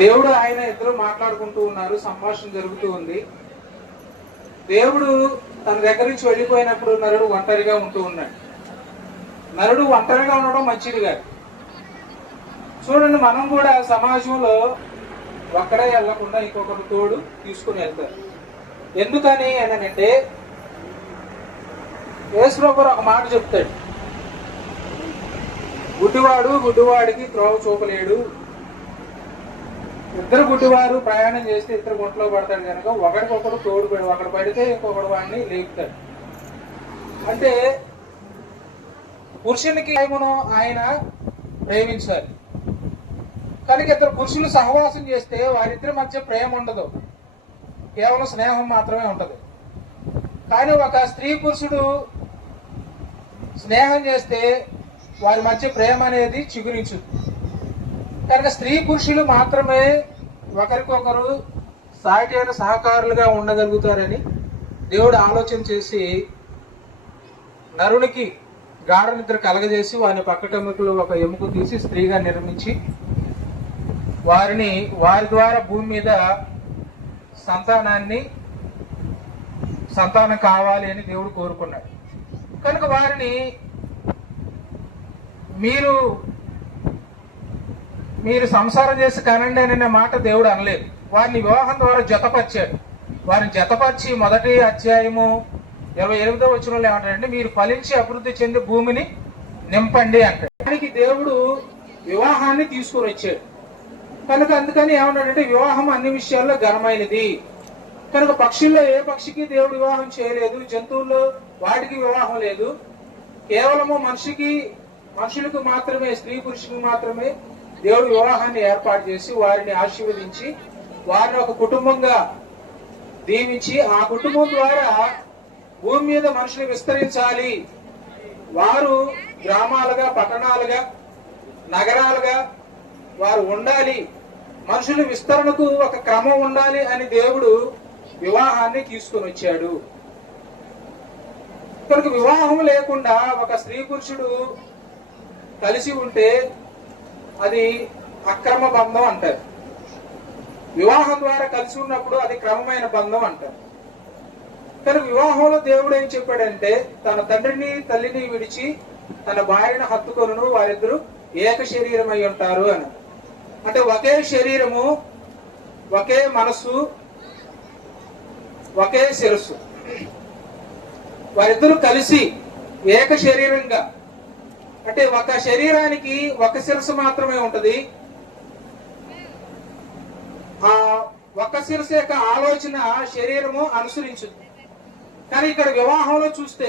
దేవుడు ఆయన ఇద్దరు మాట్లాడుకుంటూ ఉన్నారు, సంభాషణ జరుగుతూ ఉంది. దేవుడు తన దగ్గర నుంచి వెళ్ళిపోయినప్పుడు నరుడు ఒంటరిగా ఉంటూ ఉన్నాడు. నరుడు ఒంటరిగా ఉండడం మంచిది కాదు. చూడండి, మనం కూడా సమాజంలో ఒక్కడే వెళ్లకుండా ఇంకొకరు తోడు తీసుకుని వెళ్తారు. ఎందుకని అంటే యేసుప్రభువు ఒక మాట చెప్తాడు, గుడ్డివాడికి త్రోవ చూపలేడు. ఇద్దరు గుడ్డివారు ప్రయాణం చేస్తే ఇద్దరు గుంటలో పడతాడు కనుక ఒకడికొకడు తోడు ఒకడు పడితే ఇంకొకడు వాడిని లేపుతాడు. అంటే పురుషునికి ఆయన ప్రేమించాలి కనుక ఇద్దరు పురుషులు సహవాసం చేస్తే వారిద్దరి మధ్య ప్రేమ ఉండదు, కేవలం స్నేహం మాత్రమే ఉంటది. కానీ ఒక స్త్రీ పురుషుడు స్నేహం చేస్తే వారి మధ్య ప్రేమ అనేది చిగురించుద్ది. కనుక స్త్రీ పురుషులు మాత్రమే ఒకరికొకరు సాటి అయిన సహకారులుగా ఉండగలుగుతారని దేవుడు ఆలోచన చేసి నరునికి గాఢ నిద్ర కలగజేసి వారి పక్కటెముకలు ఒక ఎముక తీసి స్త్రీగా నిర్మించి వారి ద్వారా భూమి మీద సంతానం కావాలి అని దేవుడు కోరుకున్నాడు. కనుక వారిని మీరు సంసారం చేసి కనండి అనే మాట దేవుడు అనలేదు. వారిని వివాహం ద్వారా జతపరిచాడు. వారిని జతపరిచి మొదటి అధ్యాయము 28వ వచనంలో ఏమంటాడంటే, మీరు ఫలించి అభివృద్ధి చెంది భూమిని నింపండి అంటాడు. దానికి దేవుడు వివాహాన్ని తీసుకుని వచ్చాడు. కనుక అందుకని ఏమన్నాడంటే, వివాహం అన్ని విషయాల్లో ఘనమైనది. కనుక పక్షుల్లో ఏ పక్షికి దేవుడు వివాహం చేయలేదు, జంతువుల్లో వాటికి వివాహం లేదు. కేవలము మనుషులకు మాత్రమే, స్త్రీ పురుషులకు మాత్రమే దేవుడు వివాహాన్ని ఏర్పాటు చేసి వారిని ఆశీర్వదించి వారిని ఒక కుటుంబంగా దీవించి ఆ కుటుంబం ద్వారా భూమి మీద మనుషులు విస్తరించాలి, వారు గ్రామాలుగా, పట్టణాలుగా, నగరాలుగా వారు ఉండాలి, మనుషుల విస్తరణకు ఒక క్రమం ఉండాలి అని దేవుడు వివాహాన్ని తీసుకుని వచ్చాడు. కనుక వివాహం లేకుండా ఒక స్త్రీ పురుషుడు కలిసి ఉంటే అది అక్రమ బంధం అంటారు. వివాహం ద్వారా కలిసి ఉన్నప్పుడు అది క్రమమైన బంధం అంటారు. కనుక వివాహంలో దేవుడు ఏం చెప్పాడంటే, తన తండ్రిని తల్లిని విడిచి తన భార్యను హత్తుకొనును, వారిద్దరూ ఏక శరీరం అయి ఉంటారు అని. అంటే ఒకే శరీరము, ఒకే మనస్సు, ఒకే శిరస్సు, వారిద్దరూ కలిసి ఏక శరీరంగా. అంటే ఒక శరీరానికి ఒక శిరస్సు మాత్రమే ఉంటది. ఆ ఒక శిరస్సు యొక్క ఆలోచన శరీరము అనుసరించుద్ది. కానీ ఇక్కడ వివాహంలో చూస్తే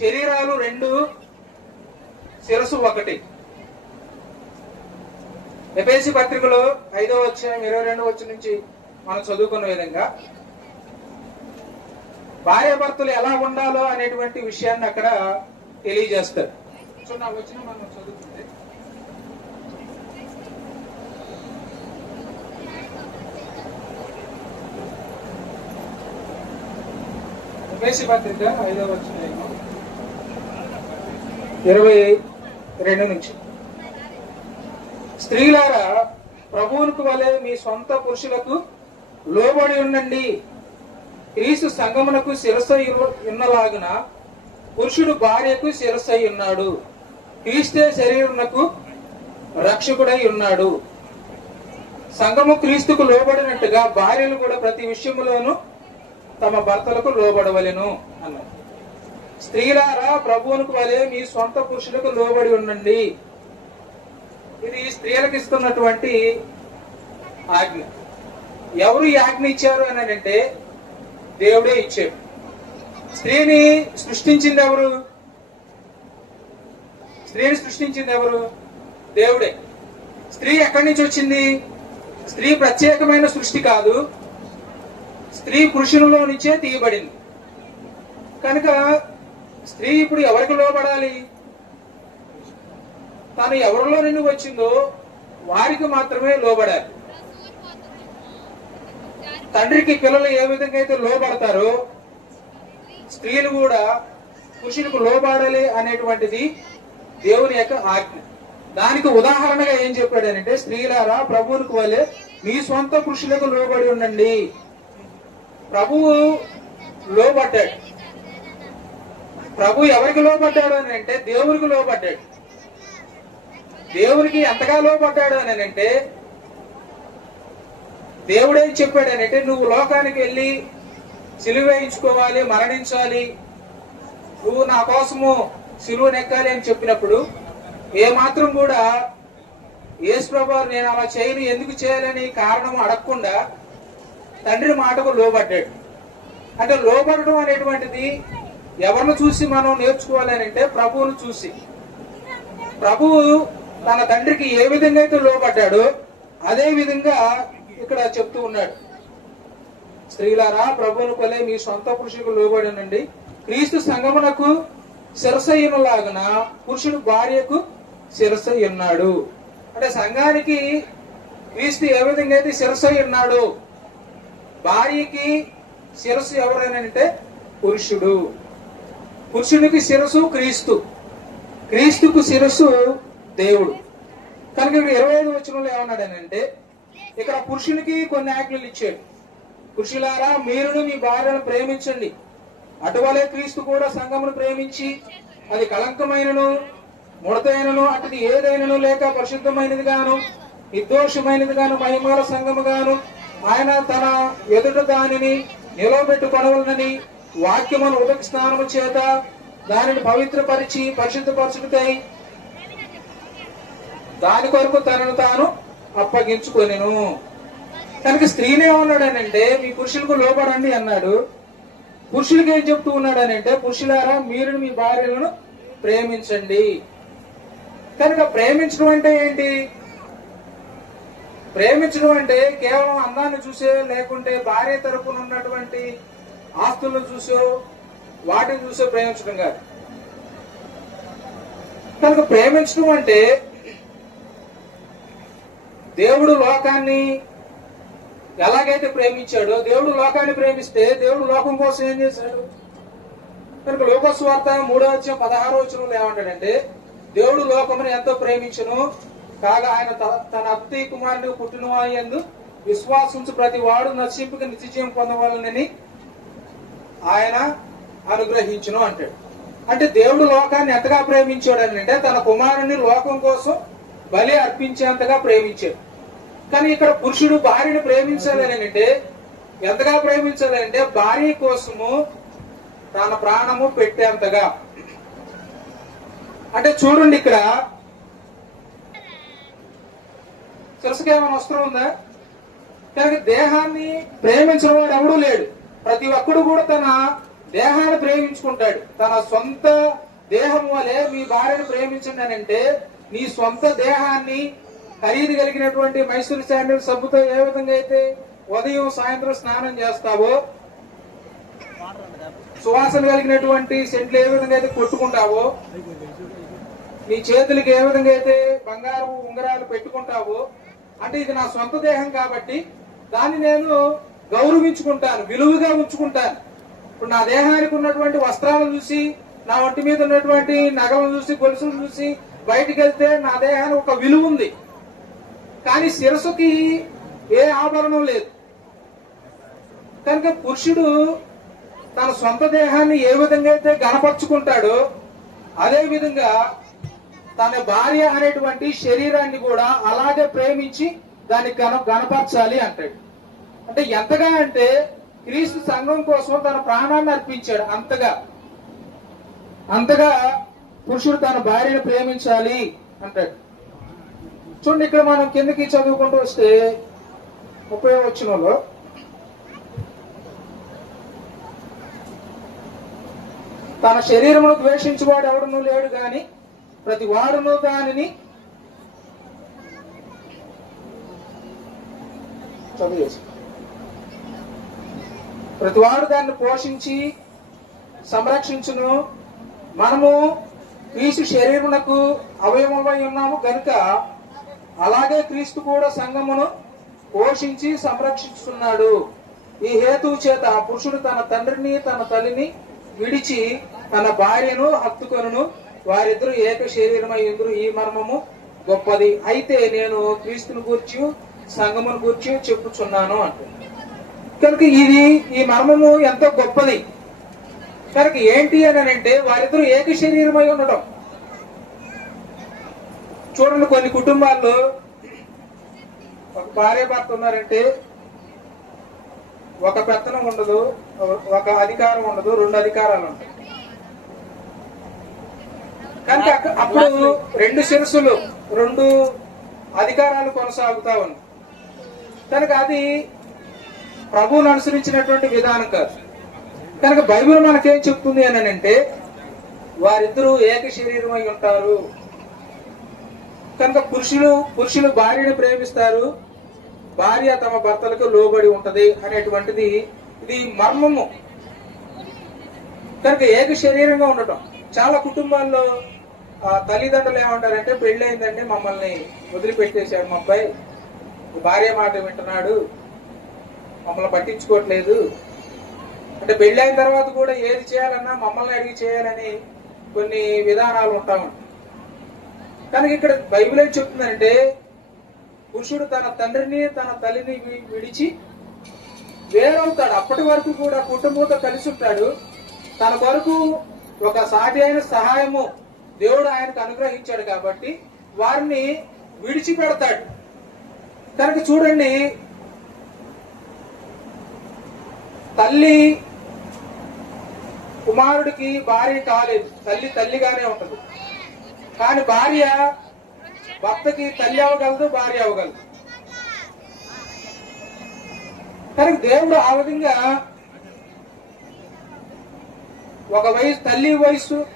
శరీరాలు రెండు, శిరస్సు ఒకటి. ఎఫెసీ పత్రికలో 5వ అధ్యాయం 22వ వచనం నుంచి మనం చదువుకున్న విధంగా భార్యాభర్తలు ఎలా ఉండాలో అనేటువంటి విషయాన్ని అక్కడ తెలియజేస్తారు. వచ్చిన మనం చదువుకుంటే ఎఫెసీ పత్రిక 5వ అధ్యాయం 22 నుంచి, స్త్రీలారా ప్రభువునికి వలె మీ సొంత పురుషులకు లోబడి ఉండండి. క్రీస్తు సంఘమునకు శిరస్సు ఉన్నలాగున పురుషుడు భార్యకు శిరస్సు అయి ఉన్నాడు. క్రీస్తే శరీరమునకు రక్షకుడై ఉన్నాడు. సంఘము క్రీస్తుకు లోబడినట్టుగా భార్యలు కూడా ప్రతి విషయములోనూ తమ భర్తలకు లోబడవలెను అన్నారు. స్త్రీలారా ప్రభువునికి వలె మీ సొంత పురుషులకు లోబడి ఉండండి. ఇది స్త్రీలకు ఇస్తున్నటువంటి ఆజ్ఞ. ఎవరు ఈ ఆజ్ఞ ఇచ్చారు అని అంటే దేవుడే ఇచ్చాడు. స్త్రీని సృష్టించింది ఎవరు? స్త్రీని సృష్టించింది ఎవరు? దేవుడే. స్త్రీ ఎక్కడి నుంచి వచ్చింది? స్త్రీ ప్రత్యేకమైన సృష్టి కాదు, స్త్రీ పురుషునిలో నుంచే తీయబడింది. కనుక స్త్రీ ఇప్పుడు ఎవరికి లోబడాలి? తాను ఎవరిలో నుండి వచ్చిందో వారికి మాత్రమే లోబడాలి. తండ్రికి పిల్లలు ఏ విధంగా అయితే లోబడతారో స్త్రీలు కూడా పురుషులకు లోబడాలి అనేటువంటిది దేవుని యొక్క ఆజ్ఞ. దానికి ఉదాహరణగా ఏం చెప్పాడనంటే, స్త్రీలారా ప్రభువులకు వలె మీ సొంత పురుషులకు లోబడి ఉండండి. ప్రభువు లోబడ్డాడు. ప్రభు ఎవరికి లోబడ్డాడు అని అంటే దేవునికి లోబడ్డాడు. దేవునికి ఎంతగా లోబడ్డాడు అని అంటే, దేవుడే చెప్పాడనంటే నువ్వు లోకానికి వెళ్ళి సిలువ వేయించుకోవాలి, మరణించాలి, నువ్వు నా కోసము సిలువ నెక్కాలి అని చెప్పినప్పుడు ఏ మాత్రం కూడా యేసు ప్రభువు నేను అలా చేయను, ఎందుకు చేయాలని కారణం అడగకుండా తండ్రి మాటకు లోబడ్డాడు. అంటే లోబడడం అనేటువంటిది ఎవరిని చూసి మనం నేర్చుకోవాలి అని అంటే ప్రభువును చూసి. ప్రభువు తన తండ్రికి ఏ విధంగా అయితే లోబడ్డాడో అదే విధంగా ఇక్కడ చెప్తూ ఉన్నాడు. స్త్రీలారా ప్రభువును కొలే మీ సొంత పురుషులకు లోబడినండి. క్రీస్తు సంగమునకు శిరసయ్యులాగున పురుషుడు భార్యకు శిరసై ఉన్నాడు. అంటే సంఘానికి క్రీస్తు ఏ విధంగా అయితే శిరసై ఉన్నాడు, భార్యకి శిరస్సు ఎవరైనంటే పురుషుడు. పురుషునికి శిరస్సు క్రీస్తు, క్రీస్తుకు శిరస్సు దేవుడు. కనుక ఇక్కడ 25 వచనంలో ఏమన్నాడనంటే, ఇక్కడ పురుషునికి కొన్ని ఆజ్ఞలు ఇచ్చాడు. పురుషులారా మీరును మీ భార్యను ప్రేమించండి, అటువలే క్రీస్తు కూడా సంఘమును ప్రేమించి అది కళంకమైనను ముడతైనను అటుది ఏదైనను లేక పరిశుద్ధమైనది గాను నిర్దోషమైనది గాను మహిమల సంఘము గాను ఆయన తన ఎదుట దానిని నిలవబెట్టుకొనవలనని వాక్యమును ఉదక స్నానము చేత దానిని పవిత్రపరిచి పరిశుద్ధపరచుటకై దాని కొరకు తనను తాను అప్పగించుకొనెను. కనుక స్త్రీని ఏమన్నాడనంటే మీ పురుషులకు లోబడండి అన్నాడు. పురుషులకి ఏం చెప్తూ ఉన్నాడనంటే, పురుషులారా మీరు మీ భార్యలను ప్రేమించండి. కనుక ప్రేమించడం అంటే ఏంటి? ప్రేమించడం అంటే కేవలం అందాన్ని చూసే, లేకుంటే భార్య తరపున ఉన్నటువంటి ఆస్తులను చూసో వాటిని చూసో ప్రేమించడం కాదు. కనుక ప్రేమించడం అంటే దేవుడు లోకాన్ని ఎలాగైతే ప్రేమించాడో, దేవుడు లోకాన్ని ప్రేమిస్తే దేవుడు లోకం కోసం ఏం చేశాడు? కనుక లోకస్వార్త 3:16 ఏమంటాడంటే, దేవుడు లోకమును ఎంతో ప్రేమించును కాగా ఆయన తన అద్వితీయ కుమారుడు పుట్టిన యందు విశ్వాసించు ప్రతి వాడు నశింపుక నిత్యజీవం పొందవాలని ఆయన అనుగ్రహించును అంటాడు. అంటే దేవుడు లోకాన్ని ఎంతగా ప్రేమించాడు అంటే తన కుమారుని లోకం కోసం బలి అర్పించేంతగా ప్రేమించాడు. కానీ ఇక్కడ పురుషుడు భార్యను ప్రేమించాలని అంటే ఎంతగా ప్రేమించాలంటే భార్య కోసము తన ప్రాణము పెట్టేంతగా. అంటే చూడండి, ఇక్కడ శిరస్సుకి ఏమైనా వస్త్రం ఉందా? కనుక దేహాన్ని ప్రేమించిన వాడు ఎవడూ లేడు. ప్రతి ఒక్కడు కూడా తన దేహాన్ని ప్రేమించుకుంటాడు. తన సొంత దేహం వలె మీ భార్యను ప్రేమించండి అని అంటే, నీ సొంత దేహాన్ని ఖరీదు కలిగినటువంటి మైసూర్ శాండిల్ సబ్బుతో ఏ విధంగా అయితే ఉదయం సాయంత్రం స్నానం చేస్తావో, సువాసన కలిగినటువంటి సెంట్లు ఏ విధంగా అయితే కొట్టుకుంటావో, నీ చేతులకి ఏ విధంగా అయితే బంగారు ఉంగరాలు పెట్టుకుంటావో, అంటే ఇది నా సొంత దేహం కాబట్టి దాన్ని నేను గౌరవించుకుంటాను, విలువగా ఉంచుకుంటాను. ఇప్పుడు నా దేహానికి ఉన్నటువంటి వస్త్రాలను చూసి, నా ఒంటి మీద ఉన్నటువంటి నగలను చూసి, గొలుసులు చూసి బయటికి వెళ్తే నా దేహానికి ఒక విలువ ఉంది. కానీ శిరస్సుకి ఏ ఆభరణం లేదు. కనుక పురుషుడు తన సొంత దేహాన్ని ఏ విధంగా అయితే గణపరుచుకుంటాడో అదే విధంగా తన భార్య అనేటువంటి శరీరాన్ని కూడా అలాగే ప్రేమించి దాన్ని గణపరచాలి అంటాడు. అంటే ఎంతగా అంటే క్రీస్తు సంఘం కోసం తన ప్రాణాన్ని అర్పించాడు. అంతగా పురుషుడు తన భార్యను ప్రేమించాలి అంటాడు. చూడండి, ఇక్కడ మనం కిందకి చదువుకుంటూ వస్తే 30వ వచనంలో తన శరీరమును ద్వేషించువాడు ఎవడనూ లేడు గాని ప్రతి వాడును దానిని ప్రతివాడు దాన్ని పోషించి సంరక్షించును. మనము క్రీస్తు శరీరమునకు అవయవమై ఉన్నాము గనుక అలాగే క్రీస్తు కూడా సంఘమును పోషించి సంరక్షిస్తున్నాడు. ఈ హేతువు చేత పురుషుడు తన తండ్రిని తన తల్లిని విడిచి తన భార్యను హత్తుకొనును, వారిద్దరూ ఏక శరీరమై ఇందురు. ఈ మర్మము గొప్పది. అయితే నేను క్రీస్తుని గూర్చి సంఘమును గూర్చి చెప్పుచున్నాను అంటుంది. కనుక ఈ మర్మము ఎంతో గొప్పది. కనుక ఏంటి అని అంటే వారిద్దరూ ఏక శరీరమై ఉండటం. చూడండి, కొన్ని కుటుంబాల్లో ఒక భార్య భర్త ఉన్నారంటే ఒక పెత్తనం ఉండదు, ఒక అధికారం ఉండదు, 2 అధికారాలు ఉంటాయి. కనుక అప్పుడు 2 శిరస్సులు, 2 అధికారాలు కొనసాగుతా ఉంది. కనుక అది ప్రభువును అనుసరించినటువంటి విధానం కాదు. కనుక బైబిల్ మనకేం చెప్తుంది అని అంటే వారిద్దరూ ఏక శరీరమై ఉంటారు. కనుక పురుషులు భార్యను ప్రేమిస్తారు, భార్య తమ భర్తలకు లోబడి ఉంటది అనేటువంటిది ఇది మర్మము. కనుక ఏక శరీరంగా ఉండటం. చాలా కుటుంబాల్లో తల్లిదండ్రులు ఏమంటారంటే పెళ్ళయిందండి, మమ్మల్ని వదిలిపెట్టేశాడు మా అబ్బాయి, భార్య మాట వింటున్నాడు, మమ్మల్ని పట్టించుకోవట్లేదు అంటే పెళ్ళైన తర్వాత కూడా ఏది చేయాలన్నా మమ్మల్ని అడిగి చేయాలని కొన్ని విధానాలు ఉంటాము. కనుక ఇక్కడ బైబిల్ ఏం చెప్తుందంటే పురుషుడు తన తండ్రిని తన తల్లిని విడిచి వేరవుతాడు. అప్పటి వరకు కూడా కుటుంబంతో కలిసి ఉంటాడు. తన కొరకు ఒక సాటి అయిన సహాయము దేవుడు ఆయనకు అనుగ్రహించాడు కాబట్టి వారిని విడిచిపెడతాడు. కనుక చూడండి, తల్లి కుమారుడికి భార్య కాలేదు, తల్లిగానే ఉంటది. కానీ భార్య భర్తకి తల్లి అవ్వగలదు, భార్య అవ్వగలదు. కనుక దేవుడు ఆ విధంగా ఒక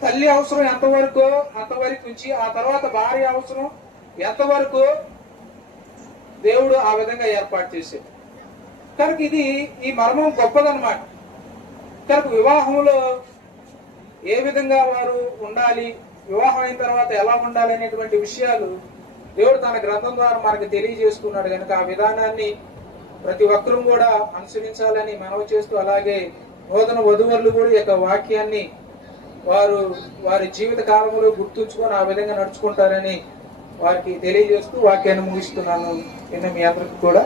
తల్లి అవసరం ఎంతవరకు అంతవరకు నుంచి, ఆ తర్వాత భార్య అవసరం ఎంతవరకు దేవుడు ఆ విధంగా ఏర్పాటు చేశాడు. కనుక ఈ మర్మం గొప్పదన్నమాట. కనుక వివాహంలో ఏ విధంగా వారు ఉండాలి, వివాహం అయిన తర్వాత ఎలా ఉండాలి అనేటువంటి విషయాలు దేవుడు తన గ్రంథం ద్వారా మనకు తెలియజేసుకున్నాడు. కనుక ఆ విధానాన్ని ప్రతి ఒక్కరూ కూడా అనుసరించాలని మనవి చేస్తూ, అలాగే నూతన వధువరులు కూడా ఈ యొక్క వాక్యాన్ని వారి జీవిత కాలంలో గుర్తుంచుకొని ఆ విధంగా నడుచుకుంటారని వారికి తెలియజేస్తూ వాక్యాన్ని ముగిస్తున్నాను. మీ అందరికి కూడా